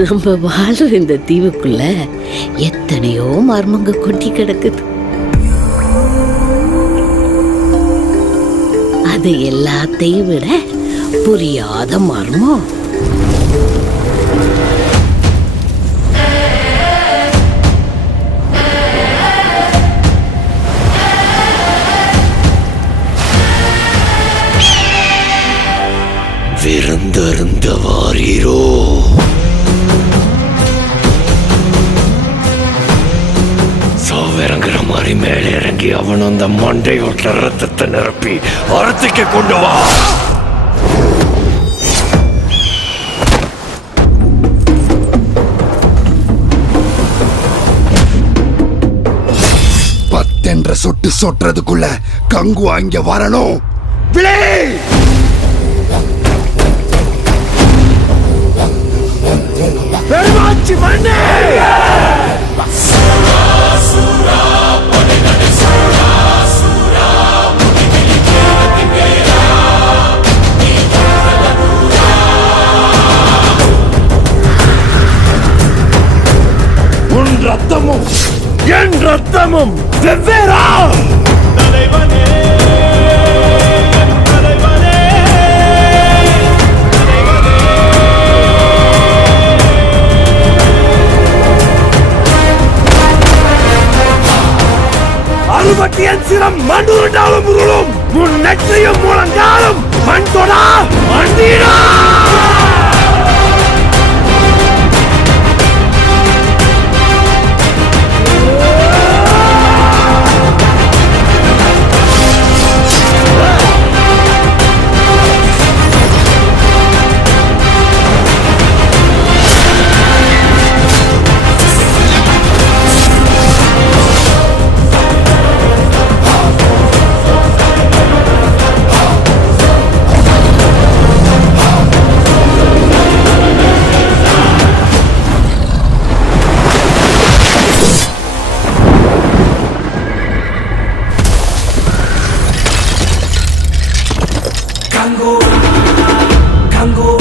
நம்ம வாழ்ற இந்த தீவுக்குள்ள எத்தனையோ மர்மங்க கொட்டி கிடக்குது. அது எல்லாத்தையும் விட புரியாத மர்மம் விருந்தருந்த வாரீரோ? சாவிறங்குற மாதிரி மேலே இறங்கி அவன் அந்த மண்டையோட்ட ரத்தத்தை நிரப்பி அறுத்துக்கு கொண்டு வா. பத்தென்ற சொட்டு சொட்டுறதுக்குள்ள கங்கு அங்க வரணும். விளை பெருமாச்சி மண்ணே! உன் ரத்தமும் என் ரத்தமும் வெவ்வேறா? தலைவனே அறுபத்தியன் சிரம் மண்ணுருண்டாலும் உருளும், முன் நெற்றியும் முழங்காலும் மண் தொடா மண்டீடா. Kango